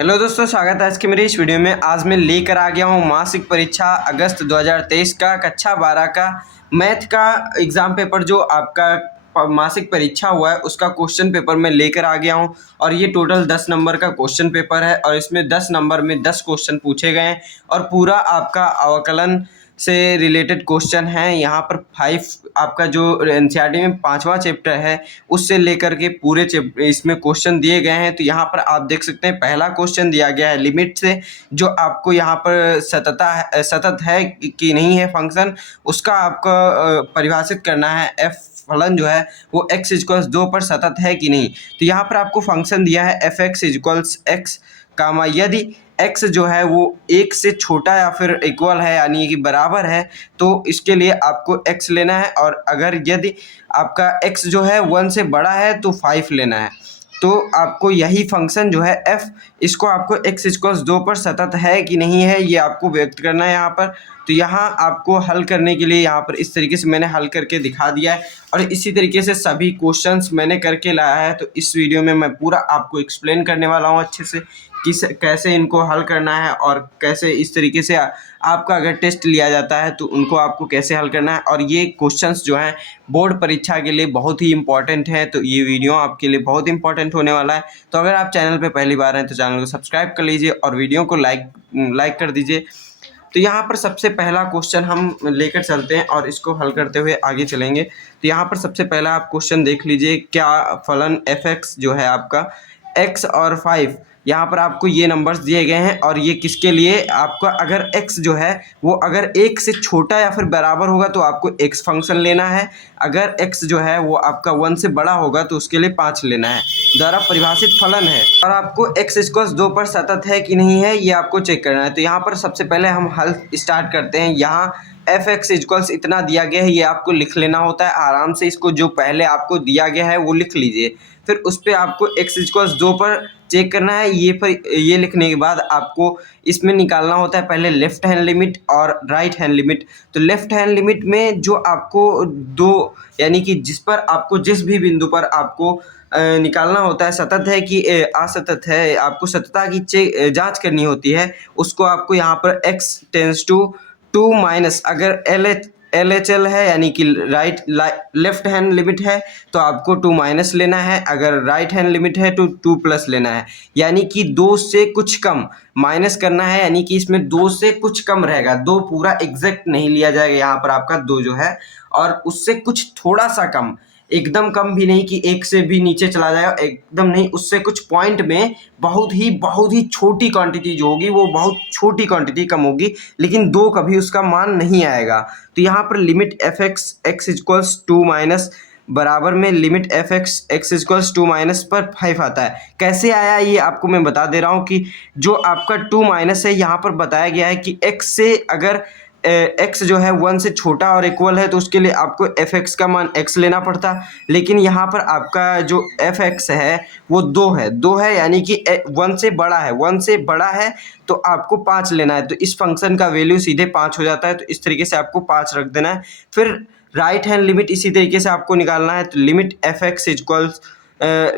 Hello दोस्तों, स्वागत है आज की मेरी इस वीडियो में। आज मैं लेकर आ गया हूँ मासिक परीक्षा अगस्त 2023 का कक्षा 12 का मैथ का एग्ज़ाम पेपर। जो आपका मासिक परीक्षा हुआ है उसका क्वेश्चन पेपर मैं लेकर आ गया हूँ। और ये टोटल 10 नंबर का क्वेश्चन पेपर है और इसमें 10 नंबर में 10 क्वेश्चन पूछे गए हैं और पूरा आपका अवकलन से रिलेटेड क्वेश्चन है। यहाँ पर 5 आपका जो एनसीईआरटी में 5वां चैप्टर है उससे लेकर के पूरे चैप्टर इसमें क्वेश्चन दिए गए हैं। तो यहाँ पर आप देख सकते हैं पहला क्वेश्चन दिया गया है लिमिट से, जो आपको यहाँ पर सतत है कि नहीं है फंक्शन, उसका आपको परिभाषित करना है। एफ फलन जो है वो x इक्वल्स 2 पर सतत है कि नहीं। तो यहाँ पर आपको फंक्शन दिया है F x equals x comma यदि x जो है वो 1 से छोटा या फिर इक्वल है यानी कि बराबर है तो इसके लिए आपको x लेना है, और अगर यदि आपका x जो है 1 से बड़ा है तो 5 लेना है। तो आपको यही फंक्शन जो है f, इसको आपको x इक्वल्स 2 पर सतत है कि नहीं है ये आपको व्यक्त करना है यहाँ पर। तो यहाँ आपको हल करने के लिए यहाँ पर इस तरीके से मैंने हल करके दिखा दिया है और इसी तरीके से सभी क्वेश्चंस मैंने करके लाया है। तो इस वीडियो में मैं पूरा आपको एक्सप्लेन करने वाला हूँ अच्छे से कि कैसे इनको हल करना है और कैसे इस तरीके से आपका अगर टेस्ट लिया जाता है तो उनको आपको कैसे हल करना है। और ये क्वेश्चंस जो हैं बोर्ड परीक्षा के लिए बहुत ही इंपॉर्टेंट है, तो ये वीडियो आपके लिए बहुत इंपॉर्टेंट होने वाला है। तो अगर आप चैनल पे पहली बार हैं तो चैनल को सब्सक्राइब कर लीजिए और वीडियो को लाइक कर दीजिए। तो यहाँ पर सबसे पहला क्वेश्चन हम लेकर चलते हैं और इसको हल करते हुए आगे चलेंगे। तो यहाँ पर सबसे पहला आप क्वेश्चन देख लीजिए, क्या फलन एफ एक्स जो है आपका x और 5, यहाँ पर आपको ये नंबर्स दिए गए हैं और ये किसके लिए आपका अगर x जो है वो अगर 1 से छोटा या फिर बराबर होगा तो आपको x फंक्शन लेना है, अगर x जो है वो आपका 1 से बड़ा होगा तो उसके लिए 5 लेना है। द्वारा परिभाषित फलन है और आपको x इक्वल्स 2 पर सतत है कि नहीं है ये आपको चेक करना है। तो यहाँ पर सबसे पहले हम हल स्टार्ट करते हैं। यहाँ एफ एक्स इक्वल्स इतना दिया गया है, ये आपको लिख लेना होता है आराम से। इसको जो पहले आपको दिया गया है वो लिख लीजिए, फिर उस पर आपको x इक्वल्स 2 पर चेक करना है। ये लिखने के बाद आपको इसमें निकालना होता है पहले लेफ्ट हैंड लिमिट और राइट हैंड लिमिट। तो लेफ्ट हैंड लिमिट में जो आपको दो यानी कि जिस पर आपको जिस भी बिंदु पर आपको निकालना होता है सतत है कि असतत है, आपको सततता की जांच करनी होती है, उसको आपको यहाँ पर x टेंस टू 2 माइनस अगर एल एच एल है यानी कि लेफ्ट हैंड लिमिट है तो आपको 2 माइनस लेना है, अगर राइट हैंड लिमिट है तो 2 प्लस लेना है। यानी कि 2 से कुछ कम माइनस करना है, यानी कि इसमें 2 से कुछ कम रहेगा, 2 पूरा एग्जैक्ट नहीं लिया जाएगा यहाँ पर आपका 2 जो है, और उससे कुछ थोड़ा सा कम, एकदम कम भी नहीं कि 1 से भी नीचे चला जाएगा, एकदम नहीं, उससे कुछ पॉइंट में बहुत ही छोटी क्वांटिटी जो होगी वो बहुत छोटी क्वांटिटी कम होगी, लेकिन 2 कभी उसका मान नहीं आएगा। तो यहाँ पर limit F x x equals 2 minus बराबर में limit F x x equals 2 minus पर 5 आता है। कैसे आया ये आपको मैं बता दे रहा हूँ कि जो आपका 2 माइनस है यहाँ पर बताया गया है कि x से अगर x जो है 1 से छोटा और इक्वल है तो उसके लिए आपको एफ एक्स का मान x लेना पड़ता, लेकिन यहाँ पर आपका जो एफ एक्स है वो 2 है यानी कि 1 से बड़ा है, 1 से बड़ा है तो आपको 5 लेना है। तो इस फंक्शन का वैल्यू सीधे 5 हो जाता है, तो इस तरीके से आपको 5 रख देना है। फिर राइट हैंड लिमिट इसी तरीके से आपको निकालना है, तो limit F x equals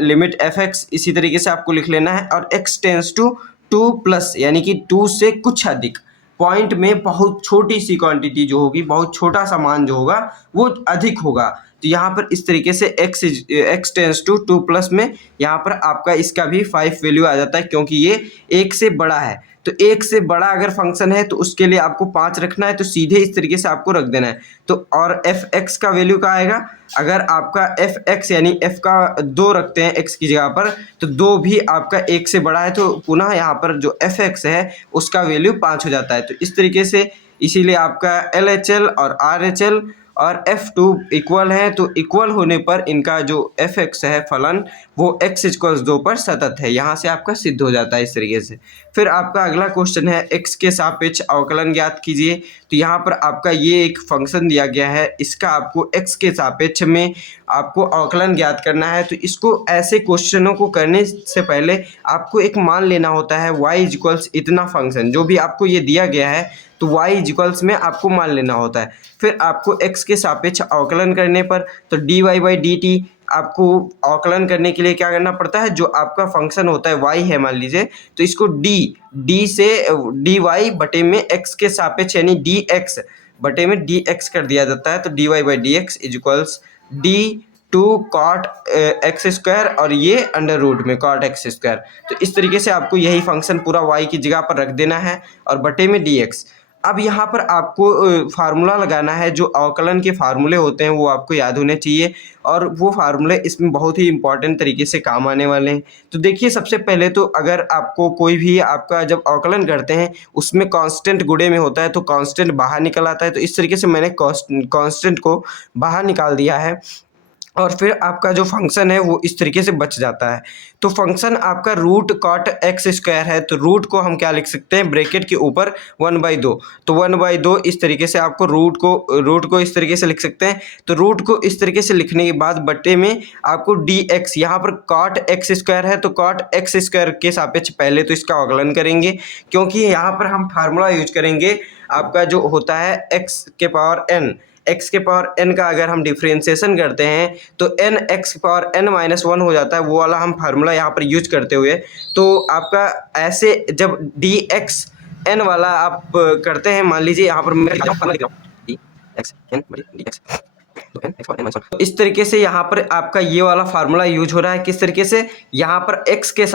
limit F x इसी तरीके से आपको लिख लेना है, और x टेंस टू 2 प्लस यानी कि 2 से कुछ अधिक पॉइंट में बहुत छोटी सी क्वांटिटी जो होगी, बहुत छोटा सा मान जो होगा वो अधिक होगा। तो यहाँ पर इस तरीके से x टेंस टू 2 प्लस में यहाँ पर आपका इसका भी 5 वैल्यू आ जाता है, क्योंकि ये 1 से बड़ा है। तो 1 से बड़ा अगर फंक्शन है तो उसके लिए आपको 5 रखना है, तो सीधे इस तरीके से आपको रख देना है। तो और एफ एक्स का वैल्यू क्या आएगा, अगर आपका एफ एक्स यानी एफ का 2 रखते हैं x की जगह पर तो 2 भी आपका 1 से बड़ा है, तो पुनः यहाँ पर जो एफ एक्स है उसका वैल्यू 5 हो जाता है। तो इस तरीके से इसीलिए आपका एल एच एल और आर एच एल और F2 इक्वल है, तो इक्वल होने पर इनका जो एफ एक्स है फलन वो x इक्वल्स 2 पर सतत है, यहाँ से आपका सिद्ध हो जाता है इस तरीके से। फिर आपका अगला क्वेश्चन है x के सापेक्ष अवकलन ज्ञात कीजिए। तो यहाँ पर आपका ये एक फंक्शन दिया गया है, इसका आपको x के सापेक्ष में आपको अवकलन ज्ञात करना है। तो इसको ऐसे क्वेश्चनों को करने से पहले आपको एक मान लेना होता है y इक्वल्स इतना फंक्शन, जो भी आपको ये दिया गया है तो y इक्वल्स में आपको मान लेना होता है। फिर आपको x के सापेक्ष अवकलन करने पर तो dy बाई डी टी आपको अवकलन करने के लिए क्या करना पड़ता है, जो आपका फंक्शन होता है y है मान लीजिए, तो इसको डी से डी वाई बटे में x के सापेक्ष यानी डी एक्स बटे में डी एक्स कर दिया जाता है। तो D Y by D X is equals D to cot X square और ये अंडर रूट में कॉट एक्स स्क्वायर। तो इस तरीके से आपको यही फंक्शन पूरा y की जगह पर रख देना है और बटे में डी एक्स। अब यहाँ पर आपको फार्मूला लगाना है, जो अवकलन के फार्मूले होते हैं वो आपको याद होने चाहिए और वो फार्मूले इसमें बहुत ही इंपॉर्टेंट तरीके से काम आने वाले हैं। तो देखिए, सबसे पहले तो अगर आपको कोई भी आपका जब अवकलन करते हैं उसमें कांस्टेंट गुणे में होता है तो कांस्टेंट बाहर निकल आता है। तो इस तरीके से मैंने कांस्टेंट को बाहर निकाल दिया है और फिर आपका जो फंक्शन है वो इस तरीके से बच जाता है। तो फंक्शन आपका रूट कॉट एक्स स्क्वायर है, तो रूट को हम क्या लिख सकते हैं, ब्रैकेट के ऊपर 1/2। तो 1/2 इस तरीके से आपको रूट को इस तरीके से लिख सकते हैं। तो रूट को इस तरीके से लिखने के बाद बटे में आपको डी एक्स, यहाँ पर कॉट एक्स स्क्वायर है तो कॉट एक्स स्क्वायर के सापेक्ष पहले तो इसका अवकलन करेंगे, क्योंकि यहाँ पर हम फार्मूला यूज करेंगे आपका जो होता है एक्स के पावर n का अगर हम डिफ्रेंशिएशन करते हैं तो n x power n minus 1 हो जाता है। वो वाला हम फार्मूला यहाँ पर यूज करते हुए, तो आपका ऐसे जब डी एक्स एन वाला आप करते हैं, मान लीजिए यहाँ पर मैं तो इस तरीके से यहाँ पर आपका ये वाला फार्मूला यूज हो रहा है। किस तरीके से, यहाँ पर x के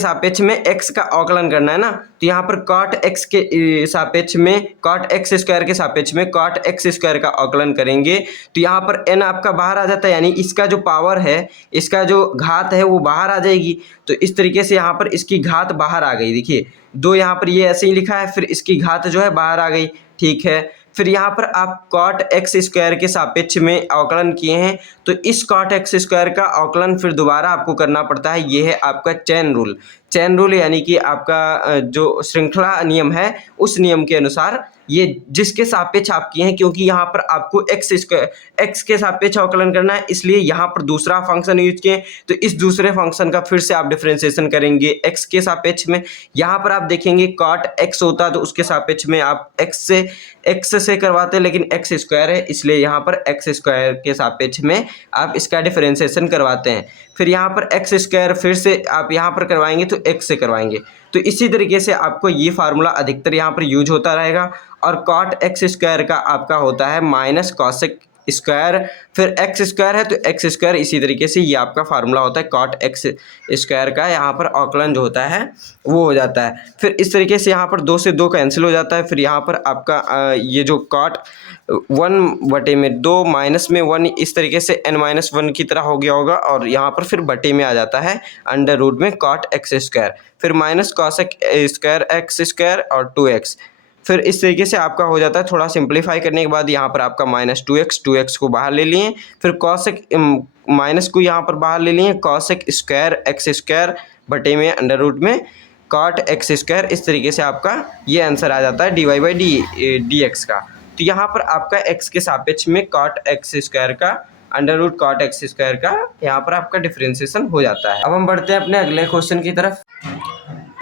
सापेक्ष में x का अवकलन करना है ना, तो यहाँ पर cot x के सापेक्ष में cot x स्क्वायर के सापेक्ष में cot x स्क्वायर का अवकलन करेंगे। तो यहाँ पर n आपका बाहर आ जाता है, यानी इसका जो पावर है, इसका जो घात है वो बाहर आ जाएगी। तो इस तरीके से यहाँ पर इसकी घात बाहर आ गई। देखिए 2 यहाँ पर ये ऐसे ही लिखा है, फिर इसकी घात जो है बाहर आ गई। ठीक है, फिर यहाँ पर आप cot x स्क्वायर के सापेक्ष में अवकलन किए हैं, तो इस cot x स्क्वायर का अवकलन फिर दोबारा आपको करना पड़ता है। ये है आपका चेन रूल, यानी कि आपका जो श्रृंखला नियम है उस नियम के अनुसार ये जिसके सापेक्ष आप किए हैं, क्योंकि यहाँ पर आपको x के सापेक्ष अवकलन करना है, इसलिए यहाँ पर दूसरा फंक्शन यूज किए। तो इस दूसरे फंक्शन का फिर से आप डिफरेंशिएशन करेंगे x के सापेक्ष में। यहाँ पर आप देखेंगे cot x होता तो उसके सापेक्ष में आप x से करवाते, लेकिन x स्क्वायर है इसलिए यहाँ पर x स्क्वायर के सापेक्ष में आप इसका डिफरेंशिएशन करवाते हैं। फिर यहाँ पर x स्क्वायर फिर से आप यहाँ पर करवाएंगे तो x से करवाएंगे। तो इसी तरीके से आपको ये फार्मूला अधिकतर यहाँ पर यूज होता रहेगा। और cot x स्क्वायर का आपका होता है माइनस cosec स्क्वायर, फिर x स्क्वायर है तो x स्क्वायर। इसी तरीके से ये आपका फार्मूला होता है cot x स्क्वायर का, यहाँ पर अवकलन जो होता है वो हो जाता है। फिर इस तरीके से यहाँ पर 2 से 2 कैंसिल हो जाता है। फिर यहाँ पर आपका ये जो cot 1/2 माइनस में 1 इस तरीके से n-1 की तरह हो गया होगा, और यहाँ पर फिर बटे में आ जाता है अंडर रूट में cot x स्क्वायर, फिर minus cosec square x square और 2x। फिर इस तरीके से आपका हो जाता है। थोड़ा सिंप्लीफाई करने के बाद यहाँ पर आपका माइनस 2x को बाहर ले लिए, फिर cosec माइनस को यहाँ पर बाहर ले लिए, cosec स्क्वायर x स्क्वायर बटे में अंडर रूट में cot x स्क्वायर। इस तरीके से आपका ये आंसर आ जाता है dy बाई डी एक्स का। तो यहाँ पर आपका x के सापेक्ष में cot x स्क्वायर का under root cot x square का यहाँ पर आपका डिफरेंशिएशन हो जाता है। अब हम बढ़ते हैं अपने अगले क्वेश्चन की तरफ।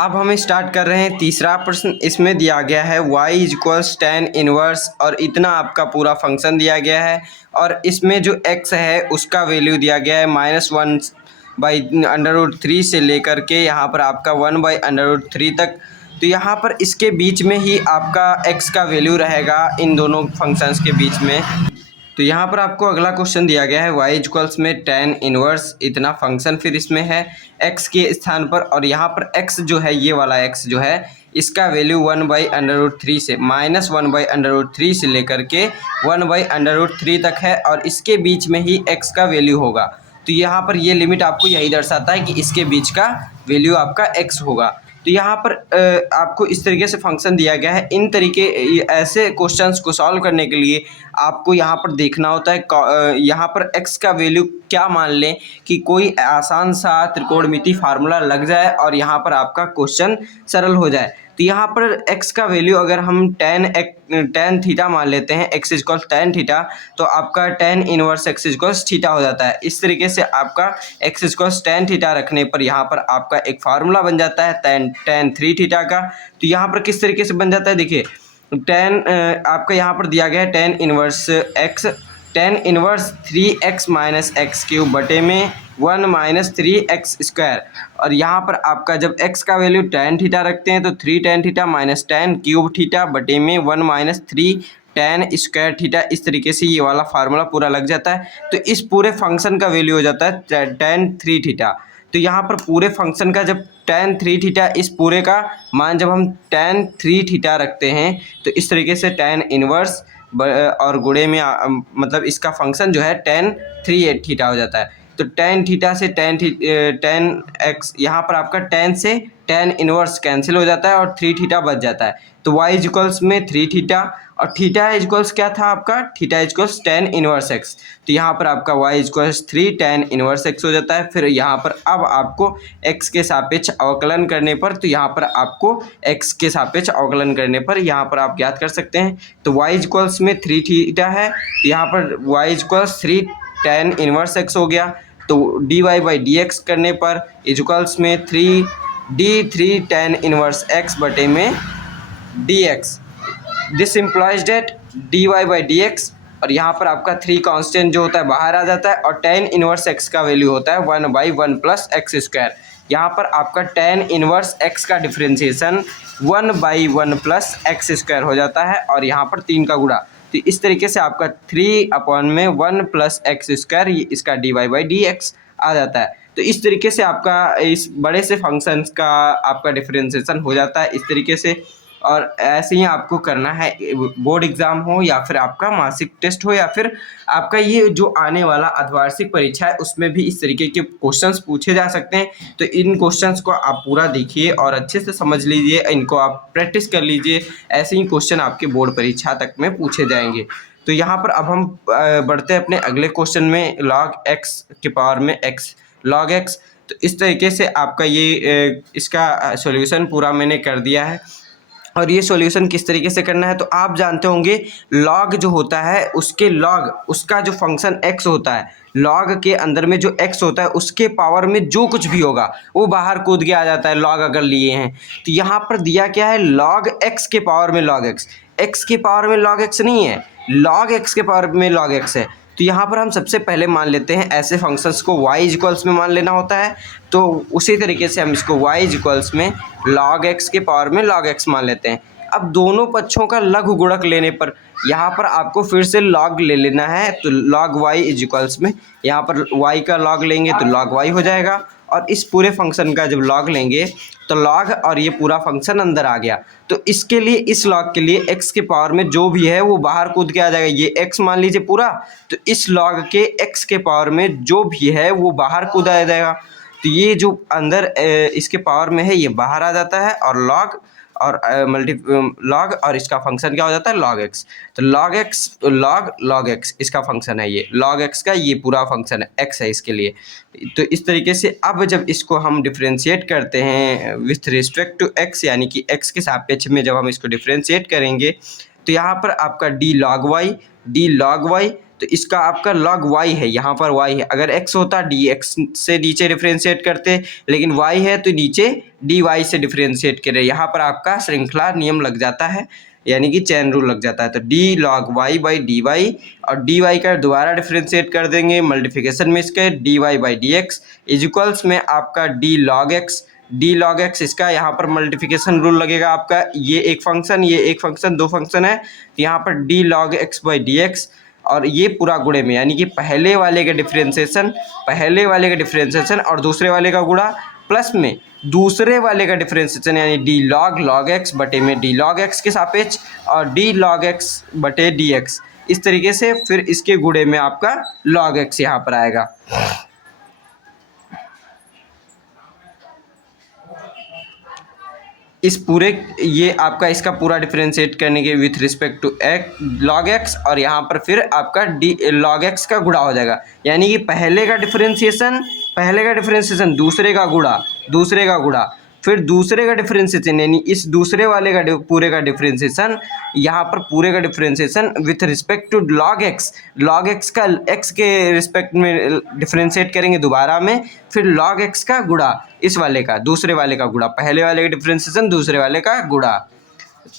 अब हम स्टार्ट कर रहे हैं तीसरा प्रश्न। इसमें दिया गया है y is equals tan inverse, और इतना आपका पूरा फंक्शन दिया गया है, और इसमें जो x है उसका वैल्यू दिया गया है -1/√3 से लेकर के यहाँ पर आपका 1/√3 तक। तो यहाँ पर इसके बीच में ही आपका x का वैल्यू रहेगा इन दोनों फंक्शंस के बीच में। तो यहाँ पर आपको अगला क्वेश्चन दिया गया है y इक्वल्स में tan इनवर्स इतना फंक्शन, फिर इसमें है x के स्थान पर, और यहाँ पर x जो है ये वाला x जो है इसका वैल्यू 1/√3 से -1/√3 से लेकर के 1/√3 तक है, और इसके बीच में ही x का वैल्यू होगा। तो यहाँ पर ये लिमिट आपको यही दर्शाता है कि इसके बीच का वैल्यू आपका x होगा। तो यहाँ पर आपको इस तरीके से फंक्शन दिया गया है। इन तरीके ऐसे क्वेश्चंस को सॉल्व करने के लिए आपको यहाँ पर देखना होता है यहाँ पर x का वैल्यू क्या मान लें कि कोई आसान सा त्रिकोणमिति फार्मूला लग जाए और यहाँ पर आपका क्वेश्चन सरल हो जाए। तो यहाँ पर x का वैल्यू अगर हम tan थीटा मान लेते हैं, x इक्वल tan थीटा, तो आपका tan inverse x equal theta हो जाता है। इस तरीके से आपका x इक्वल tan थीटा रखने पर यहाँ पर आपका एक फार्मूला बन जाता है tan 3 थीटा का। तो यहाँ पर किस तरीके से बन जाता है, देखिए tan आपका यहाँ पर दिया गया है tan inverse x tan inverse 3x minus x cube बटे में 1 माइनस 3x स्क्वायर। और यहाँ पर आपका जब x का वैल्यू tan थीटा रखते हैं तो 3 tan theta minus tan cube theta बटे में 1 माइनस 3 tan स्क्वायर थीटा। इस तरीके से ये वाला फार्मूला पूरा लग जाता है। तो इस पूरे फंक्शन का वैल्यू हो जाता है tan 3 थीटा। तो यहाँ पर पूरे फंक्शन का जब tan 3 थीटा, इस पूरे का मान जब हम tan 3 थीटा रखते हैं तो इस तरीके से tan इनवर्स और गुणे में मतलब इसका फंक्शन जो है tan 3 थीटा हो जाता है। तो tan थीटा से tan x, यहाँ पर आपका tan से tan इनवर्स कैंसिल हो जाता है और 3 थीटा बच जाता है। तो y इक्वल्स में 3 थीटा और थीटा इक्वल्स क्या था आपका, theta equals tan inverse x। तो यहाँ पर आपका y equals 3 tan inverse x हो जाता है। फिर यहाँ पर अब आपको x के सापेक्ष अवकलन करने पर, तो यहाँ पर आपको x के सापेक्ष अवकलन करने पर यहाँ पर आप ज्ञात कर सकते हैं। तो y इक्वल्स में 3 थीटा है, यहाँ पर y equals 3 tan inverse x हो गया। तो dy बाई डी एक्स करने पर इक्वल्स में 3 tan इनवर्स x बटे में dx। This implies date dy by D X, और यहाँ पर आपका 3 कांस्टेंट जो होता है बाहर आ जाता है और tan इनवर्स x का वैल्यू होता है 1 बाई 1 प्लस एक्स स्क्वायर। यहाँ पर आपका tan इनवर्स x का differentiation 1 by 1 plus x square हो जाता है और यहाँ पर 3 का गुणा। तो इस तरीके से आपका 3/1 प्लस एक्स स्क्वायर इसका dy बाई डी एक्स आ जाता है। तो इस तरीके से आपका इस बड़े से फंक्शंस का आपका डिफरेंशिएशन हो जाता है इस तरीके से। और ऐसे ही आपको करना है, बोर्ड एग्ज़ाम हो या फिर आपका मासिक टेस्ट हो या फिर आपका ये जो आने वाला अर्धवार्षिक परीक्षा है उसमें भी इस तरीके के क्वेश्चंस पूछे जा सकते हैं। तो इन क्वेश्चंस को आप पूरा देखिए और अच्छे से समझ लीजिए, इनको आप प्रैक्टिस कर लीजिए। ऐसे ही क्वेश्चन आपके बोर्ड परीक्षा तक में पूछे जाएंगे। तो यहाँ पर अब हम बढ़ते हैं अपने अगले क्वेश्चन में, log x के पावर में x log x। तो इस तरीके से आपका ये इसका सॉल्यूशन पूरा मैंने कर दिया है। और ये सॉल्यूशन किस तरीके से करना है, तो आप जानते होंगे log जो होता है उसके log उसका जो फंक्शन x होता है, log के अंदर में जो x होता है उसके पावर में जो कुछ भी होगा वो बाहर कूद के आ जाता है log अगर लिए हैं। तो यहाँ पर दिया क्या है, log x के पावर में log x के पावर में log x नहीं है, log x के पावर में log x है। तो यहाँ पर हम सबसे पहले मान लेते हैं ऐसे फंक्शंस को y इक्वल्स में मान लेना होता है। तो उसी तरीके से हम इसको y इक्वल्स में log x के पावर में log x मान लेते हैं। अब दोनों पक्षों का लघु गुणक लेने पर यहाँ पर आपको फिर से log ले लेना है। तो log y इक्वल्स में यहाँ पर y का log लेंगे तो log y हो जाएगा, और इस पूरे फंक्शन का जब log लेंगे तो log और ये पूरा फंक्शन अंदर आ गया। तो इसके लिए, इस log के लिए x के पावर में जो भी है वो बाहर कूद के आ जाएगा। ये x मान लीजिए पूरा, तो इस log के x के पावर में जो भी है वो बाहर कूद आ जाएगा। तो ये जो अंदर इसके पावर में है ये बाहर आ जाता है और log और log और इसका फंक्शन क्या हो जाता है log x। तो log x log x इसका फंक्शन है, ये log x का ये पूरा फंक्शन है, x है इसके लिए। तो इस तरीके से अब जब इसको हम डिफ्रेंशिएट करते हैं विथ रिस्पेक्ट टू x, यानी कि x के सापेक्ष में जब हम इसको डिफ्रेंशिएट करेंगे तो यहाँ पर आपका d log y, तो इसका आपका log y है, यहाँ पर y है। अगर x होता dx से नीचे डिफ्रेंशिएट करते, लेकिन y है तो नीचे dy से डिफ्रेंशिएट करें। यहाँ पर आपका श्रृंखला नियम लग जाता है, यानी कि चैन रूल लग जाता है। तो d log y by D Y, और dy का दोबारा डिफ्रेंशिएट कर देंगे मल्टीप्लिकेशन में इसके dy by D X equals में आपका d log x इसका यहाँ पर मल्टीप्लिकेशन रूल लगेगा आपका। ये एक फंक्शन दो फंक्शन है, तो यहाँ पर d log x by D X और ये पूरा गुणे में, यानी कि पहले वाले का डिफरेंशिएशन और दूसरे वाले का गुणा प्लस में दूसरे वाले का डिफरेंशिएशन, यानी d log x बटे में d log x के सापेक्ष और d log x बटे dx। इस तरीके से फिर इसके गुणे में आपका log x यहाँ पर आएगा। इस पूरे ये आपका इसका पूरा डिफरेंशिएट करने के with respect to log x, और यहाँ पर फिर आपका log x का गुणा हो जाएगा, यानी कि पहले का डिफरेंशिएशन दूसरे का गुणा फिर दूसरे का डिफरेंशिएशन, यानी इस दूसरे वाले का पूरे का डिफरेंशिएशन, यहाँ पर पूरे का differentiation with respect to log x का x के रिस्पेक्ट में डिफरेंशिएट करेंगे दोबारा में, फिर log x का गुणा इस वाले का दूसरे वाले का गुणा, पहले वाले का डिफरेंशिएशन दूसरे वाले का गुणा।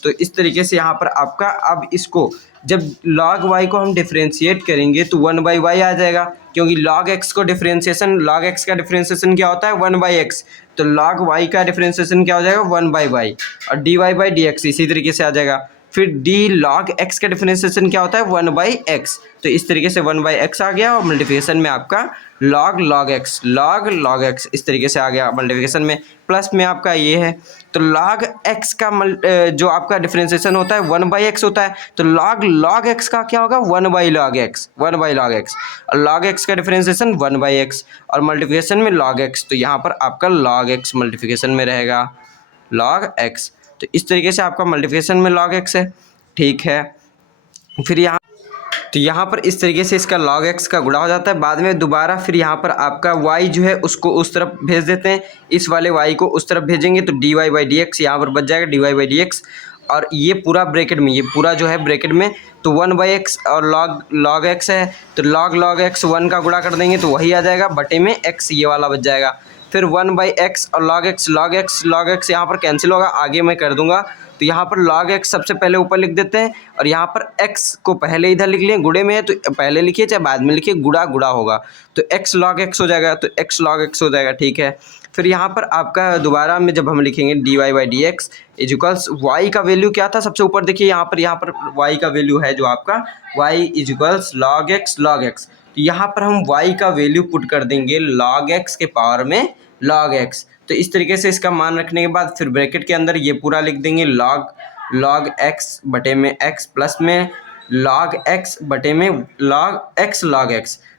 तो इस तरीके से यहाँ पर आपका अब इसको जब log y को हम डिफ्रेंशिएट करेंगे तो 1/y आ जाएगा, क्योंकि log x को डिफ्रेंशिएशन, log x का डिफ्रेंशिएशन क्या होता है 1/x, तो log y का डिफ्रेंशिएशन क्या हो जाएगा 1/y, और dy/dx इसी तरीके से आ जाएगा। फिर d log x का डिफरेंशिएशन क्या होता है 1/x, तो इस तरीके से 1/x आ गया, और मल्टीप्लिकेशन में आपका log x इस तरीके से आ गया मल्टीप्लिकेशन में। प्लस में आपका ये है, तो log x का जो आपका डिफरेंशिएशन होता है 1/x होता है, तो log x का क्या होगा 1/log x, और log x का डिफरेंशिएशन 1/x, और मल्टीप्लिकेशन में log x, तो यहाँ पर आपका log x मल्टीप्लिकेशन में रहेगा log x। तो इस तरीके से आपका मल्टीप्लिकेशन में log x है, ठीक है। फिर यहाँ पर इस तरीके से इसका log x का गुणा हो जाता है। बाद में दोबारा फिर यहाँ पर आपका y जो है उसको उस तरफ भेज देते हैं, इस वाले y को उस तरफ भेजेंगे तो dy/dx यहाँ पर बच जाएगा dy/dx, और ये पूरा ब्रैकेट में, ये पूरा जो है ब्रैकेट में, तो 1/x और log x है, तो log x 1 का गुणा कर देंगे तो वही आ जाएगा, बटे में x ये वाला बच जाएगा। फिर 1/x और log x यहाँ पर कैंसिल होगा, आगे मैं कर दूंगा। तो यहाँ पर log x सबसे पहले ऊपर लिख देते हैं, और यहाँ पर x को पहले इधर लिख लें, गुणे में है तो पहले लिखिए चाहे बाद में लिखिए, गुणा होगा, तो x log x हो जाएगा, तो x log x हो जाएगा, ठीक है। फिर यहाँ पर आपका दोबारा में जब हम लिखेंगे dy/dx इक्वल्स y का वैल्यू क्या था सबसे ऊपर देखिए, यहाँ पर y का वैल्यू है जो आपका y इक्वल्स log x, तो यहाँ पर हम y का वैल्यू पुट कर देंगे log x के पावर में log x, तो इस तरीके से इसका मान रखने के बाद फिर ब्रैकेट के अंदर ये पूरा लिख देंगे log x बटे में x, प्लस में log x बटे में log x,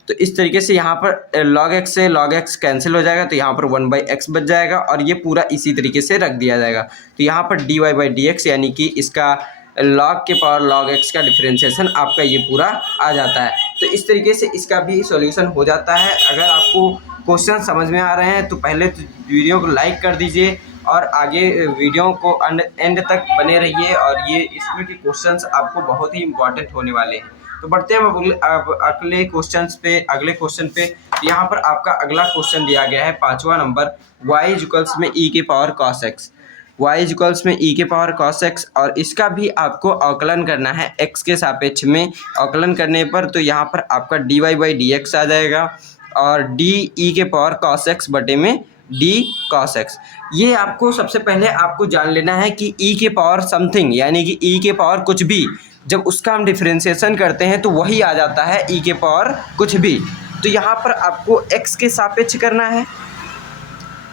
तो इस तरीके से यहाँ पर log x से log x कैंसिल हो जाएगा, तो यहाँ पर 1/x बच जाएगा, और ये पूरा इसी तरीके से रख दिया जाएगा। तो यहाँ पर dy/dx यानी कि इसका log के पावर log x का डिफरेंशिएशन आपका ये पूरा आ जाता है। तो इस तरीके से इसका भी सॉल्यूशन हो जाता है। अगर आपको क्वेश्चन समझ में आ रहे हैं तो पहले तो वीडियो को लाइक कर दीजिए, और आगे वीडियो को एंड तक बने रहिए, और ये इसमें के क्वेश्चंस आपको बहुत ही इंपॉर्टेंट होने वाले हैं। तो बढ़ते हैं अगले क्वेश्चन पे। यहाँ पर आपका अगला क्वेश्चन दिया गया है 5वां नंबर, y इक्वल्स में e के power cos x, y equals में e के पावर cos x, और इसका भी आपको अवकलन करना है x के सापेक्ष में। अवकलन करने पर तो यहाँ पर आपका dy/dx आ जाएगा, और d e के पावर cos x बटे में d cos x। ये आपको सबसे पहले आपको जान लेना है कि e के पावर समथिंग यानी कि e के पावर कुछ भी, जब उसका हम डिफरेंशिएशन करते हैं तो वही आ जाता है e के पावर कुछ भी। तो यहाँ पर आपको x के सापेक्ष करना है,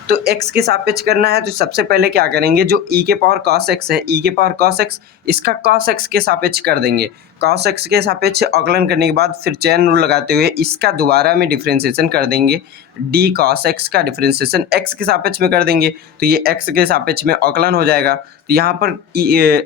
तो x के सापेक्ष करना है, तो सबसे पहले क्या करेंगे, जो e के पावर cos x है, e के पावर cos x, इसका cos x के सापेक्ष कर देंगे। cos x के सापेक्ष अवकलन करने के बाद फिर चेन रूल लगाते हुए इसका दोबारा में डिफरेंशिएशन कर देंगे, d cos x का डिफरेंशिएशन x के सापेक्ष में कर देंगे, तो ये x के सापेक्ष में अवकलन हो जाएगा। तो यहाँ पर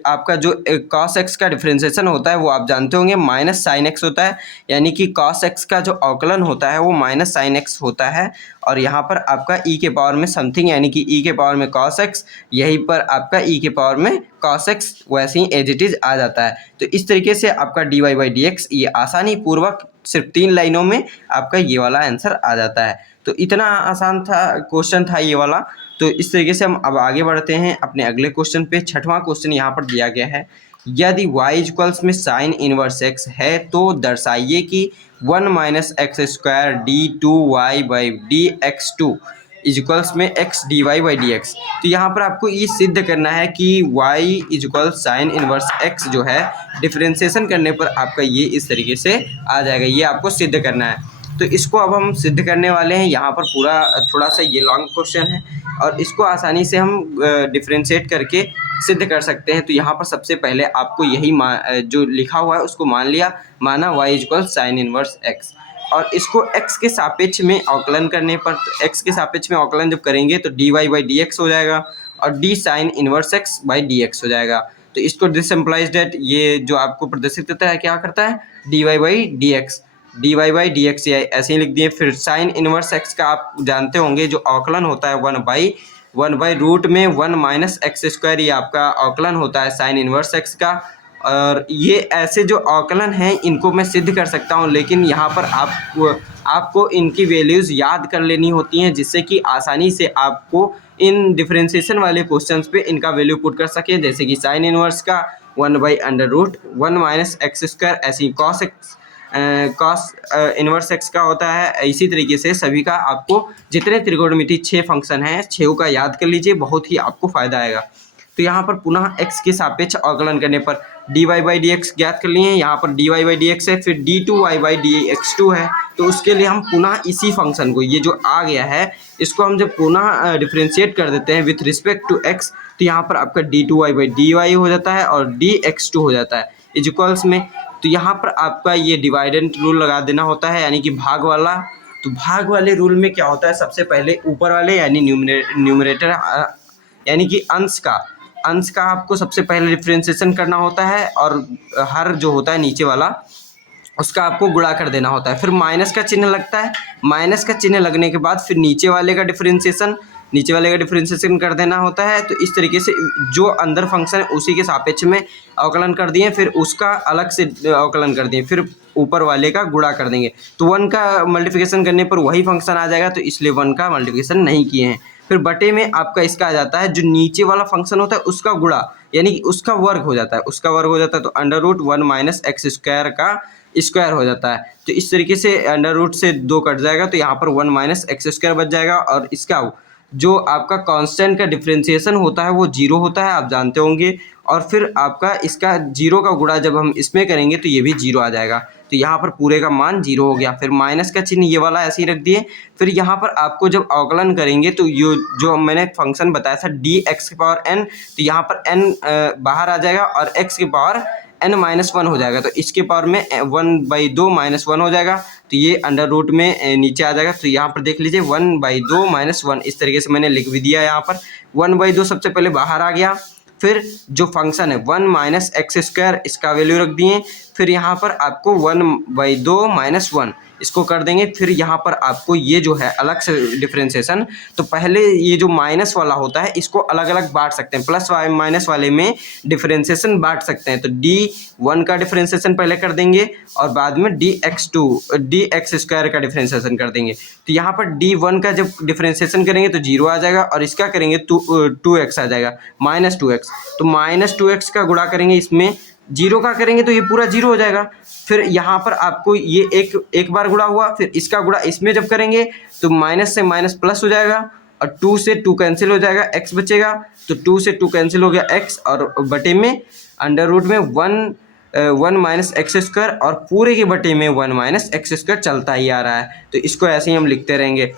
आपका जो cos x का डिफरेंशिएशन होता है वो आप जानते होंगे माइनस साइन x होता है, यानी कि cos x का जो अवकलन होता है वो माइनस साइन x होता है, और यहाँ पर आपका e के पावर में समथिंग यानी कि e के पावर में cos x, यहीं पर आपका e के पावर में cos x वैसे ही एज इट इज आ जाता है। तो इस तरीके से आपका dy/dx ये आसानी पूर्वक सिर्फ 3 लाइनों में आपका ये वाला आंसर आ जाता है। तो इतना आसान था क्वेश्चन था ये वाला। तो इस तरीके से हम अब आगे बढ़ते हैं अपने अगले क्वेश्चन पे। 6वां क्वेश्चन यहाँ पर दिया गया है, यदि y इक्वल्स में साइन इनवर्स x है तो दर्शाइए कि 1 - x² d2y/dx2 इक्वल्स में x dy/dx। तो यहाँ पर आपको ये सिद्ध करना है कि y equal sine inverse x जो है डिफरेंशिएशन करने पर आपका ये इस तरीके से आ जाएगा, ये आपको सिद्ध करना है। तो इसको अब हम सिद्ध करने वाले हैं। यहाँ पर पूरा थोड़ा सा ये लॉन्ग क्वेश्चन है, और इसको आसानी से हम डिफरेंशिएट करके सिद्ध कर सकते हैं। तो यहाँ पर सबसे पहले आपको यही जो लिखा हुआ है उसको माना y equal sine inverse x, और इसको x के सापेक्ष में अवकलन करने पर, तो x के सापेक्ष में अवकलन जब करेंगे तो dy/dx हो जाएगा, और d साइन इनवर्स x/dx हो जाएगा। तो इसको डिसम्प्लाइज डेट ये जो आपको प्रदर्शित करता है क्या करता है dy/dx या ऐसे ही लिख दिए। फिर साइन इनवर्स x का आप जानते होंगे जो अवकलन होता है 1/रूट में 1 - x², ये आपका अवकलन होता है साइन इनवर्स x का। और ये ऐसे जो अवकलन हैं इनको मैं सिद्ध कर सकता हूँ, लेकिन यहाँ पर आपको इनकी वैल्यूज़ याद कर लेनी होती हैं, जिससे कि आसानी से आपको इन डिफरेंशिएशन वाले क्वेश्चंस पे इनका वैल्यू पुट कर सके। जैसे कि साइन इनवर्स का 1/√1 माइनस एक्स स्क्वायर। ऐसे कॉस इनवर्स एक्स का होता है। इसी तरीके से सभी का आपको जितने त्रिकोणमिति 6 फंक्शन हैं 6 का याद कर लीजिए, बहुत ही आपको फायदा आएगा। तो यहाँ पर पुनः x के सापेक्ष अवकलन करने पर dy/dx ज्ञात कर लिए हैं। यहाँ पर dy/dx है, फिर d2y/dx2 है। तो उसके लिए हम पुनः इसी फंक्शन को, ये जो आ गया है, इसको हम जब पुनः डिफ्रेंशिएट कर देते हैं विथ रिस्पेक्ट टू x, तो यहाँ पर आपका d2y/dy हो जाता है और dx2 हो जाता है इक्वल्स में। तो यहाँ पर आपका ये डिवाइडेंट रूल लगा देना होता है, यानी कि भाग वाला। तो भाग वाले रूल में क्या होता है, सबसे पहले ऊपर वाले यानी न्यूमरेटर यानी कि अंश का आपको सबसे पहले डिफरेंशिएशन करना होता है, और हर जो होता है नीचे वाला उसका आपको गुणा कर देना होता है। फिर माइनस का चिन्ह लगता है, माइनस का चिन्ह लगने के बाद फिर नीचे वाले का डिफरेंशिएशन कर देना होता है। तो इस तरीके से जो अंदर फंक्शन है उसी के सापेक्ष में अवकलन कर दिए, फिर उसका अलग से अवकलन कर दिए, फिर ऊपर वाले का गुणा कर देंगे। तो 1 का मल्टीप्लिकेशन करने पर वही फंक्शन आ जाएगा, तो इसलिए 1 का मल्टीप्लिकेशन नहीं किए हैं। फिर बटे में आपका इसका आ जाता है, जो नीचे वाला फंक्शन होता है उसका गुणा, यानी कि उसका वर्ग हो जाता है, तो √1 माइनस एक्स स्क्वायर का स्क्वायर हो जाता है। तो इस तरीके से √ से 2 कट जाएगा, तो यहाँ पर 1 माइनस एक्स स्क्वायर बच जाएगा। और इसका जो आपका कांस्टेंट का डिफरेंशिएशन होता है वो 0 होता है, आप जानते होंगे। और फिर आपका इसका 0 का गुणा जब हम इसमें करेंगे तो ये भी 0 आ जाएगा। तो यहाँ पर पूरे का मान 0 हो गया। फिर माइनस का चिन्ह ये वाला ऐसे ही रख दिए। फिर यहाँ पर आपको जब अवकलन करेंगे तो ये जो मैंने फंक्शन बताया था dx⁴n, तो यहाँ पर n बाहर आ जाएगा और x⁴n-1 हो जाएगा। तो इसके पावर में 1/2 - 1 हो जाएगा, तो ये √ में नीचे आ जाएगा। तो यहाँ पर देख लीजिए 1/2 - 1, इस तरीके से मैंने लिख भी दिया। यहाँ पर 1/2 सबसे पहले बाहर आ गया, फिर जो फंक्शन है 1 माइनस एक्स स्क्वायर, इसका वैल्यू रख दिए। फिर यहाँ पर आपको 1/2 - 1 इसको कर देंगे। फिर यहाँ पर आपको ये जो है अलग से डिफरेंशिएशन, तो पहले ये जो माइनस वाला होता है इसको अलग अलग बांट सकते हैं, प्लस माइनस वाले में डिफरेंशिएशन बांट सकते हैं। तो d1 का डिफरेंशिएशन पहले कर देंगे और बाद में dx² का डिफरेंशिएशन कर देंगे। तो यहाँ पर d1 का जब डिफरेंशिएशन करेंगे तो 0 आ जाएगा, और इसका करेंगे 2x आ जाएगा, -2x। तो -2x का गुणा करेंगे, इसमें 0 का करेंगे तो ये पूरा 0 हो जाएगा। फिर यहाँ पर आपको ये एक बार गुणा हुआ, फिर इसका गुणा इसमें जब करेंगे तो माइनस से माइनस प्लस हो जाएगा, और 2 से 2 कैंसिल हो जाएगा, x बचेगा। तो 2 से 2 कैंसिल हो गया x, और बटे में √ में 1 माइनस एक्स स्क्वायर, और पूरे के बटे में 1 माइनस एक्स स्क्वायर चलता ही आ रहा है। तो इसको ऐसे ही हम लिखते रहेंगे।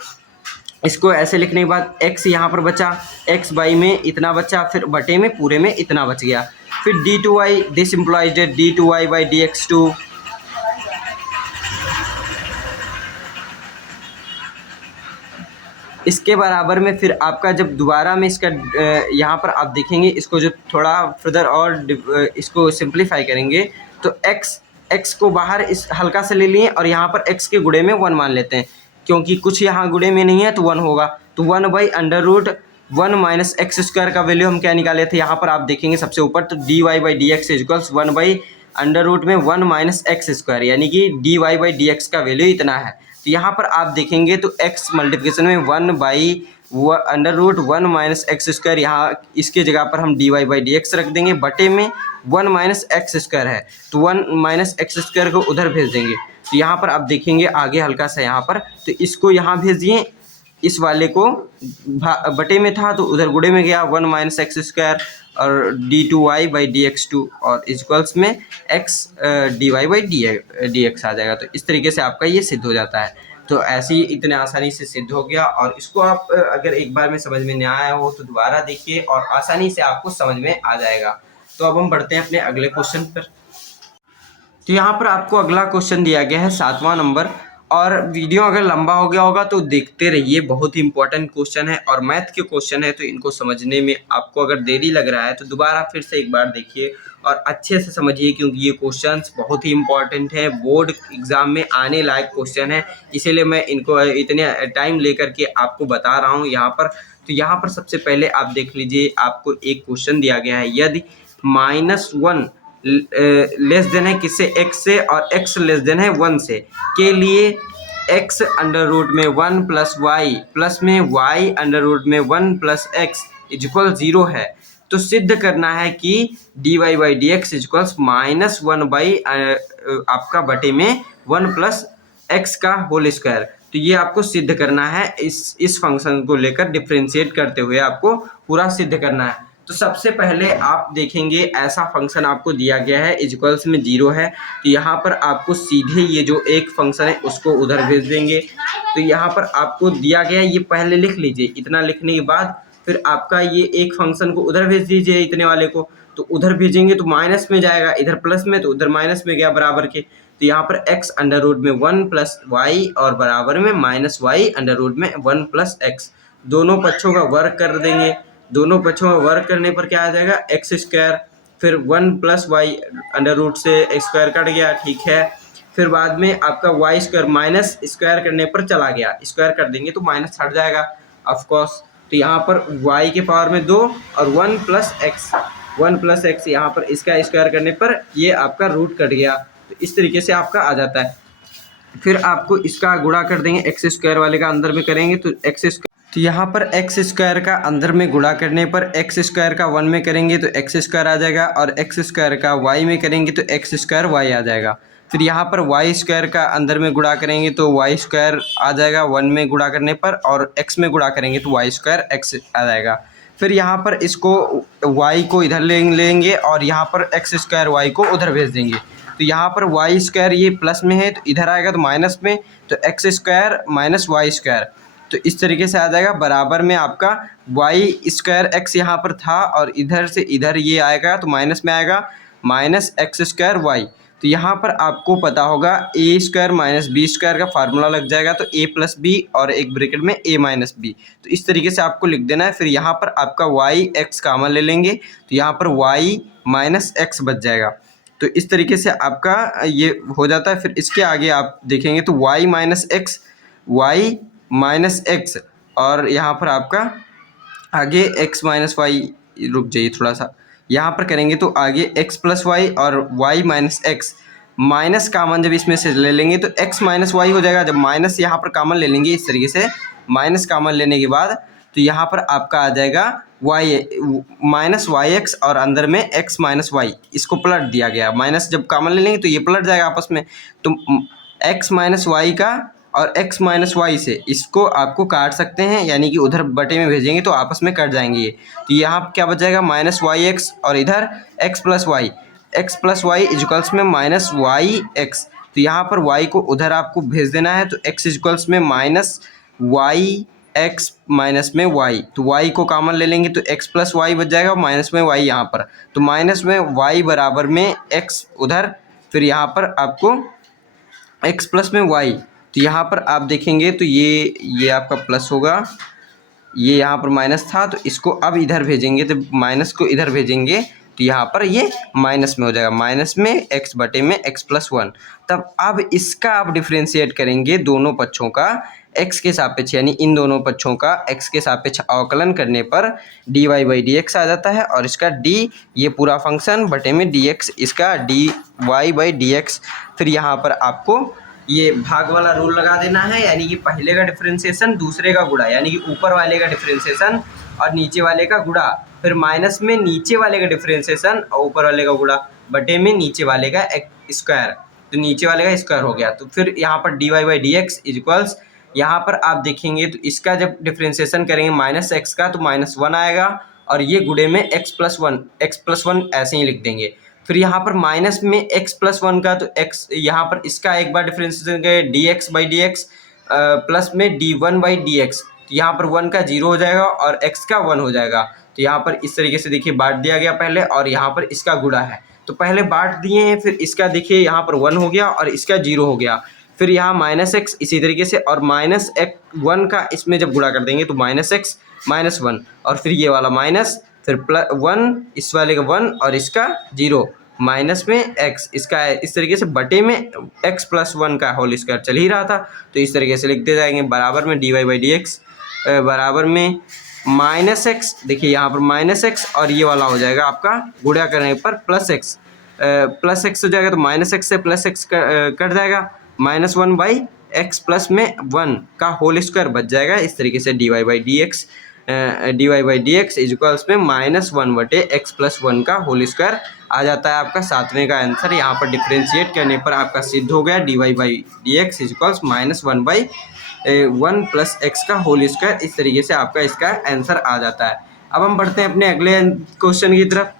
इसको ऐसे लिखने के बाद x यहाँ पर बचा, x बाई में इतना बचा, फिर बटे में पूरे में इतना बच गया। फिर d2y, दिस इम्प्लाइज d2y/dx2 इसके बराबर में। फिर आपका जब दोबारा में इसका यहाँ पर आप देखेंगे, इसको जो थोड़ा फर्दर और इसको सिंप्लीफाई करेंगे तो x को बाहर इस हल्का से ले लिए, और यहाँ पर x के गुणे में 1 मान लेते हैं, क्योंकि कुछ यहाँ गुणे में नहीं है तो 1 होगा। तो 1/√1 माइनस एक्स स्क्वायर का वैल्यू हम क्या निकाले थे, यहाँ पर आप देखेंगे सबसे ऊपर, तो dy/dx = 1/√1 में 1 माइनस एक्स स्क्वायर, यानी कि dy/dx का वैल्यू इतना है। तो यहाँ पर आप देखेंगे तो x मल्टीप्लिकेशन में 1/√1 माइनस एक्स स्क्वायर, यहाँ इसके जगह पर हम dy/dx रख देंगे, बटे में 1 माइनस एक्स स्क्वायर है, तो 1 माइनस एक्स स्क्वायर को उधर भेज देंगे। तो यहाँ पर आप देखेंगे आगे हल्का सा यहाँ पर, तो इसको यहाँ भेज दिए, इस वाले को बटे में था तो उधर गुणे में गया, 1 माइनस एक्स स्क्वायर और d2y/dx2, और इक्वल्स में x dy/dx आ जाएगा। तो इस तरीके से आपका ये सिद्ध हो जाता है। तो ऐसे ही इतने आसानी से सिद्ध हो गया, और इसको आप अगर एक बार में समझ में नहीं आया हो तो दोबारा देखिए और आसानी से आपको समझ में आ जाएगा। तो अब हम बढ़ते हैं अपने अगले क्वेश्चन पर। तो यहाँ पर आपको अगला क्वेश्चन दिया गया है 7वां नंबर, और वीडियो अगर लंबा हो गया होगा तो देखते रहिए, बहुत ही इंपॉर्टेंट क्वेश्चन है और मैथ के क्वेश्चन है, तो इनको समझने में आपको अगर देरी लग रहा है तो दोबारा फिर से एक बार देखिए और अच्छे से समझिए, क्योंकि ये क्वेश्चंस बहुत ही इंपॉर्टेंट है, बोर्ड एग्जाम में आने लायक क्वेश्चन है, इसीलिए मैं इनको इतने टाइम लेकर के आपको बता रहा हूँ यहाँ पर। तो यहाँ पर सबसे पहले आप देख लीजिए, आपको एक क्वेश्चन दिया गया है, यदि -1 लेस देन है किससे, x से, और x लेस देन है 1 से, के लिए x √ में 1 + y प्लस में y √ में 1 + x = 0 है, तो सिद्ध करना है कि D Y by D X equals minus one by आपका बटे में वन प्लस एक्स का होल स्क्वायर। तो ये आपको सिद्ध करना है, इस फंक्शन को लेकर डिफ्रेंशिएट करते हुए आपको पूरा सिद्ध करना है। तो सबसे पहले आप देखेंगे ऐसा फंक्शन आपको दिया गया है, इक्वल्स में 0 है, तो यहाँ पर आपको सीधे ये जो एक फंक्शन है उसको उधर भेज देंगे। तो यहाँ पर आपको दिया गया है, ये पहले लिख लीजिए। इतना लिखने के बाद फिर आपका ये एक फंक्शन को उधर भेज दीजिए, इतने वाले को। तो उधर भेजेंगे तो माइनस में जाएगा, इधर प्लस में, तो उधर माइनस में गया बराबर के। तो यहाँ पर x अंडर रूट में 1 प्लस वाई और बराबर में माइनस वाई अंडर रूट में 1 प्लस एक्स। दोनों पक्षों का वर्क कर देंगे। दोनों पक्षों का वर्क करने पर क्या आ जाएगा, एक्स स्क्वायर, फिर 1 प्लस वाई अंडर रूट से एक्स स्क्वायर कट गया, ठीक है। फिर बाद में आपका वाई स्क्वायर माइनस स्क्वायर करने पर चला गया, स्क्वायर कर देंगे तो माइनस हट जाएगा ऑफकोर्स। तो यहाँ पर y के पावर में 2 और 1 प्लस एक्स, यहाँ पर इसका स्क्वायर करने पर ये आपका रूट कट गया। तो इस तरीके से आपका आ जाता है। फिर आपको इसका गुणा कर देंगे, एक्स स्क्वायर वाले का अंदर में करेंगे तो एक्स स्क्वायर, तो यहाँ पर एक्स स्क्वायर का अंदर में गुणा करने पर एक्स स्क्वायर का 1 में करेंगे तो एक्स स्क्वायर आ जाएगा, और एक्स स्क्वायर का y में करेंगे तो एक्स स्क्वायर y आ जाएगा। फिर यहाँ पर वाई स्क्वायर का अंदर में गुणा करेंगे तो वाई स्क्वायर आ जाएगा 1 में गुणा करने पर, और x में गुणा करेंगे तो वाई स्क्वायर एक्स आ जाएगा। फिर यहाँ पर इसको y को इधर लेंगे और यहाँ पर एक्स स्क्वायर वाई को उधर भेज देंगे। तो यहाँ पर वाई स्क्वायर ये प्लस में है तो इधर आएगा तो माइनस में, तो X square minus Y square, तो इस तरीके से आ जाएगा। बराबर में आपका वाई स्क्वायर एक्स यहाँ पर था और इधर से इधर ये आएगा तो माइनस में आएगा माइनस एक्स स्क्वायर वाई। तो यहाँ पर आपको पता होगा ए स्क्वायर माइनस बी स्क्वायर का फार्मूला लग जाएगा, तो ए प्लस बी और एक ब्रैकेट में ए माइनस बी, तो इस तरीके से आपको लिख देना है। फिर यहाँ पर आपका वाई एक्स कॉमन ले लेंगे तो यहाँ पर वाई माइनस एक्स बच जाएगा। तो इस तरीके से आपका ये हो जाता है। फिर इसके आगे आप देखेंगे तो वाई माइनस एक्स और यहाँ पर आपका आगे एक्स माइनस वाई, रुक जाइए थोड़ा सा, यहाँ पर करेंगे तो आगे एक्स प्लस वाई और वाई माइनस एक्स, माइनस कामन जब इसमें से ले लेंगे तो एक्स माइनस वाई हो जाएगा। जब माइनस यहाँ पर कामन ले लेंगे इस तरीके से, माइनस कामन लेने के बाद तो यहाँ पर आपका आ जाएगा वाई माइनस वाई एक्स और अंदर में एक्स माइनस वाई, इसको पलट दिया गया। माइनस जब कामन ले लेंगे तो ये पलट जाएगा आपस में, तो एक्स माइनस वाई का और x माइनस वाई से इसको आपको काट सकते हैं, यानी कि उधर बटे में भेजेंगे तो आपस में कट जाएंगे ये। तो यहाँ क्या बच जाएगा माइनस वाई एक्स और इधर x प्लस वाई इक्वल्स में माइनस वाई एक्स। तो यहाँ पर y को उधर आपको भेज देना है, तो x इक्वल्स में माइनस वाई एक्स माइनस में y, तो y को कॉमन ले लेंगे तो x प्लस वाई बच जाएगा, माइनस में y यहाँ पर, तो माइनस में y बराबर में x उधर, फिर यहाँ पर आपको x प्लस में y। तो यहाँ पर आप देखेंगे तो ये आपका प्लस होगा, ये यहाँ पर माइनस था तो इसको अब इधर भेजेंगे, तो माइनस को इधर भेजेंगे तो यहाँ पर ये माइनस में हो जाएगा, माइनस में x बटे में x प्लस 1। तब अब इसका आप डिफ्रेंशिएट करेंगे दोनों पक्षों का x के सापेक्ष, यानी इन दोनों पक्षों का x के सापेक्ष अवकलन करने पर D Y by D X आ जाता है, और इसका d ये पूरा फंक्शन बटे में dx, इसका D Y by D X. फिर यहाँ पर आपको ये भाग वाला रूल लगा देना है, यानी कि पहले का डिफरेंशिएशन दूसरे का गुणा, यानी कि ऊपर वाले का डिफरेंशिएशन और नीचे वाले का गुणा, फिर माइनस में नीचे वाले का डिफरेंशिएशन और ऊपर वाले का गुणा बटे में नीचे वाले का स्क्वायर, तो नीचे वाले का स्क्वायर हो गया। तो फिर यहाँ पर D Y by D X equals, यहाँ पर आप देखेंगे तो इसका जब डिफरेंशिएशन करेंगे माइनस एक्स का तो माइनस 1 आएगा, और ये गुणे में एक्स प्लस वन ऐसे ही लिख देंगे। फिर यहाँ पर माइनस में x प्लस 1 का तो x, यहाँ पर इसका एक बार डिफरेंशिएशन करें D X by D X plus में D one by D X, तो यहाँ पर 1 का 0 हो जाएगा और x का 1 हो जाएगा। तो यहाँ पर इस तरीके से देखिए बांट दिया गया पहले, और यहाँ पर इसका गुणा है तो पहले बांट दिए हैं, फिर इसका देखिए यहाँ पर 1 हो गया और इसका 0 हो गया। फिर यहाँ माइनस एक्स इसी तरीके से, और माइनस 1 का इसमें जब गुणा कर देंगे तो माइनस एक्स माइनस 1, और फिर ये वाला माइनस, फिर प्लस 1 इस वाले का 1 और इसका 0, माइनस में x, इसका इस तरीके से बटे में x प्लस 1 का होल स्क्वायर चल ही रहा था, तो इस तरीके से लिखते जाएंगे। बराबर में D Y by D X बराबर में माइनस एक्स, देखिए यहाँ पर माइनस एक्स और ये वाला हो जाएगा आपका गुणा करने पर प्लस एक्स हो जाएगा, तो माइनस एक्स से प्लस एक्स कट जाएगा, माइनस 1 बाई एक्स प्लस में 1 का होल स्क्वायर बच जाएगा। इस तरीके से D Y by D X D Y by D X is equals में -1/x+1 का होल स्क्वायर आ जाता है आपका 7वें का आंसर। यहाँ पर डिफ्रेंशिएट करने पर आपका सिद्ध हो गया D Y by D X is equals -1/1 + x का होल स्क्वायर। इस तरीके से आपका इसका आंसर आ जाता है। अब हम बढ़ते हैं अपने अगले क्वेश्चन की तरफ।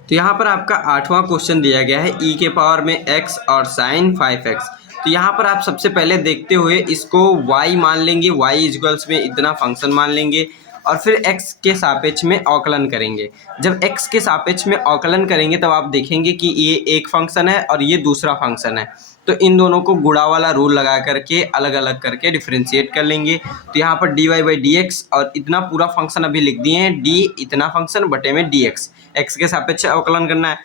तो यहाँ पर आपका 8वां क्वेश्चन दिया गया है e के पावर में x और sin 5x। तो यहाँ पर आप सबसे पहले देखते हुए इसको y मान लेंगे, y इक्वल्स में इतना फंक्शन मान लेंगे और फिर x के सापेक्ष में अवकलन करेंगे। जब x के सापेक्ष में अवकलन करेंगे तब आप देखेंगे कि ये एक फंक्शन है और ये दूसरा फंक्शन है, तो इन दोनों को गुणा वाला रूल लगा करके अलग अलग करके डिफ्रेंशिएट कर लेंगे। तो यहाँ पर D Y by D X और इतना पूरा फंक्शन अभी लिख दिए हैं, डी इतना फंक्शन बटे में डी एक्स, एक्स के सापेक्ष अवकलन करना है।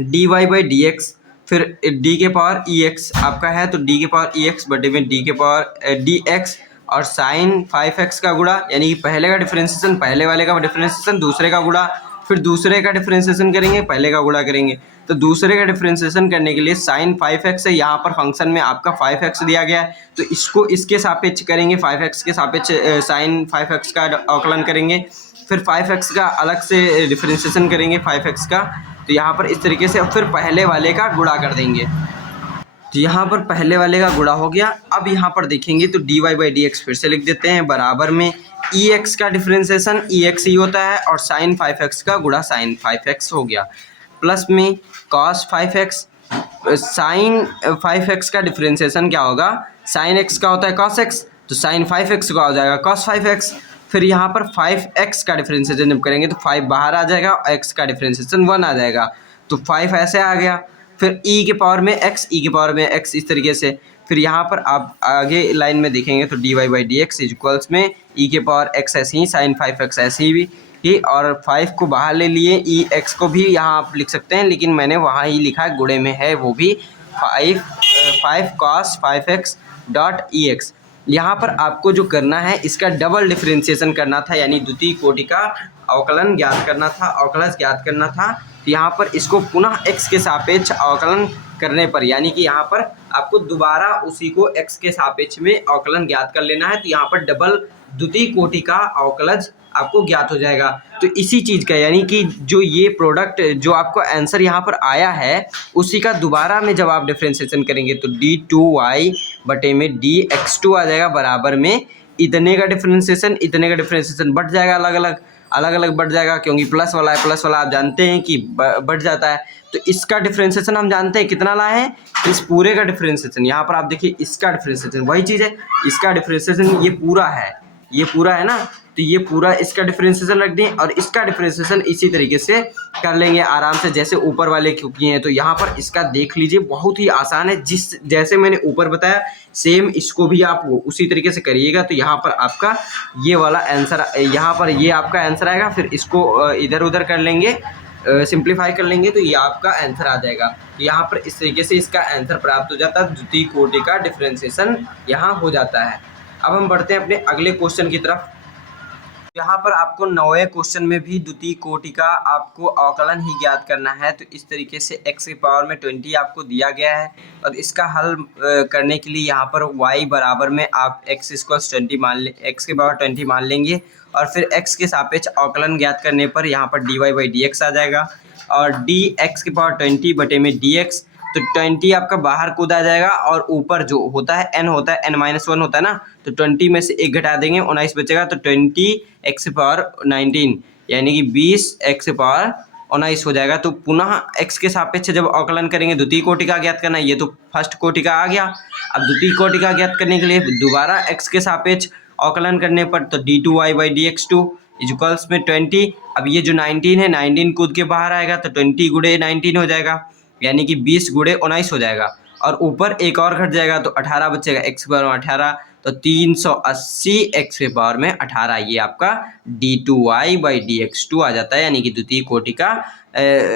D Y by D X फिर डी के पावर ई एक्स आपका है, तो डी के पावर ई एक्स बटे में डी के पावर डी एक्स और साइन 5x का गुणा, यानी कि पहले का डिफ्रेंशिएशन पहले वाले का डिफ्रेंशिएशन दूसरे का गुणा, फिर दूसरे का डिफ्रेंशिएशन करेंगे पहले का गुणा करेंगे। तो दूसरे का डिफ्रेंशिएशन करने के लिए साइन 5x है, यहाँ पर फंक्शन में आपका 5x दिया गया है, तो इसको इसके सापेक्ष करेंगे, 5x के सापेक्ष साइन 5x का अवकलन करेंगे, फिर 5x का अलग से डिफ्रेंशिएशन करेंगे 5x का। तो यहाँ पर इस तरीके से फिर पहले वाले का गुणा कर देंगे। तो यहाँ पर पहले वाले का गुणा हो गया। अब यहाँ पर देखेंगे तो D Y by D X फिर से लिख देते हैं बराबर में ई एक्स का डिफ्रेंशिएशन ई एक्स ही होता है और साइन 5x का गुणा साइन 5x हो गया, प्लस में कॉस 5x, साइन 5x का डिफ्रेंशिएशन क्या होगा, साइन x का होता है कॉस x, तो साइन 5x का हो जाएगा कॉस 5x। फिर यहाँ पर 5x का डिफ्रेंशिएशन जब करेंगे तो 5 बाहर आ जाएगा और x का डिफ्रेंशिएशन 1 आ जाएगा, तो 5 ऐसे आ गया। फिर e के पावर में x, e के पावर में x इस तरीके से। फिर यहाँ पर आप आगे लाइन में देखेंगे तो D Y by D X equals में e के पावर x ऐसे ही, साइन 5x ऐसे ही और 5 को बाहर ले लिए, ई एक्स को भी यहाँ आप लिख सकते हैं, लेकिन मैंने वहाँ ही लिखा है गुणे में है, वो भी 5 cos 5x dot E x. यहाँ पर आपको जो करना है इसका डबल डिफ्रेंशिएशन करना था, यानी द्वितीय कोटि का अवकलन ज्ञात करना था, अवकलज ज्ञात करना था। तो यहाँ पर इसको पुनः x के सापेक्ष अवकलन करने पर, यानी कि यहाँ पर आपको दोबारा उसी को x के सापेक्ष में अवकलन ज्ञात कर लेना है, तो यहाँ पर डबल द्वितीय कोटि का अवकलज आपको ज्ञात हो जाएगा। तो इसी चीज़ का, यानी कि जो ये प्रोडक्ट जो आपको आंसर यहाँ पर आया है उसी का दोबारा में जब आप डिफ्रेंशिएशन करेंगे तो d2y बटे में dx2 आ जाएगा बराबर में इतने का डिफ्रेंशिएशन, इतने का डिफ्रेंशिएशन बढ़ जाएगा, अलग अलग बढ़ जाएगा, क्योंकि प्लस वाला है, प्लस वाला आप जानते हैं कि बढ़ जाता है। तो इसका डिफ्रेंशिएशन हम जानते हैं कितना लाए हैं, इस पूरे का डिफ्रेंशिएशन, यहाँ पर आप देखिए इसका डिफ्रेंशिएशन वही चीज़ है, इसका डिफ्रेंशिएशन ये पूरा है, ये पूरा है ना, तो ये पूरा इसका डिफ्रेंशिएशन रख दें और इसका डिफ्रेंशिएशन इसी तरीके से कर लेंगे आराम से जैसे ऊपर वाले किए हैं। तो यहाँ पर इसका देख लीजिए बहुत ही आसान है, जैसे मैंने ऊपर बताया सेम इसको भी आप उसी तरीके से करिएगा। तो यहाँ पर आपका ये वाला आंसर, यहाँ पर ये आपका आंसर आएगा, फिर इसको इधर उधर कर लेंगे, सिंप्लीफाई कर लेंगे तो ये आपका आंसर आ जाएगा। यहाँ पर इस तरीके से इसका आंसर प्राप्त हो जाता है, द्वितीय कोटि का डिफ्रेंशिएशन यहाँ हो जाता है। अब हम बढ़ते हैं अपने अगले क्वेश्चन की तरफ। यहाँ पर आपको 9वें क्वेश्चन में भी द्वितीय कोटि का आपको अवकलन ही ज्ञात करना है। तो इस तरीके से x की पावर में 20 आपको दिया गया है और इसका हल करने के लिए यहाँ पर y बराबर में आप x इसको 20 मान ले, x की पावर 20 मान लेंगे और फिर x के सापेक्ष अवकलन ज्ञात करने पर यहाँ पर dy बाई डी एक्स आ जाएगा और dx की पावर 20 बटे में dx, तो 20 आपका बाहर कूद आ जाएगा और ऊपर जो होता है n होता है, n-1 होता है ना, तो 20 में से 1 घटा देंगे, 19 बचेगा, तो 20x की पावर 19 यानी कि 20x की पावर 19 हो जाएगा। तो पुनः x के सापेक्ष जब अवकलन करेंगे द्वितीय कोटि का ज्ञात करना है, ये तो फर्स्ट कोटि का आ गया। अब द्वितीय कोटि का ज्ञात करने के लिए दोबारा x के सापेक्ष अवकलन करने पर तो d2y बाई dx2 इक्वल्स में 20। अब ये जो 19 है 19 कूद के बाहर आएगा तो 20 गुणे 19 हो जाएगा, यानी कि 20 गुणे 19 हो जाएगा और ऊपर एक और घट जाएगा तो 18 बचेगा, x की पावर में 18, तो 380 x की पावर में 18, ये आपका d2y बाई dx2 आ जाता है, यानी कि द्वितीय कोटि का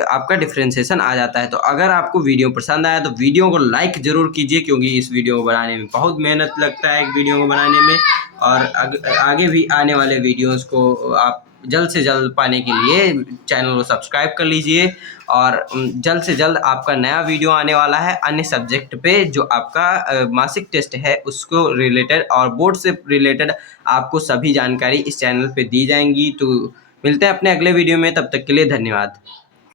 आपका डिफ्रेंशिएशन आ जाता है। तो अगर आपको वीडियो पसंद आया तो वीडियो को लाइक ज़रूर कीजिए, क्योंकि इस वीडियो को बनाने में बहुत मेहनत लगता है एक वीडियो को बनाने में, और आगे भी आने वाले वीडियोज़ को आप जल्द से जल्द पाने के लिए चैनल को सब्सक्राइब कर लीजिए और जल्द से जल्द आपका नया वीडियो आने वाला है अन्य सब्जेक्ट पे, जो आपका मासिक टेस्ट है उसको रिलेटेड और बोर्ड से रिलेटेड आपको सभी जानकारी इस चैनल पे दी जाएंगी। तो मिलते हैं अपने अगले वीडियो में, तब तक के लिए धन्यवाद।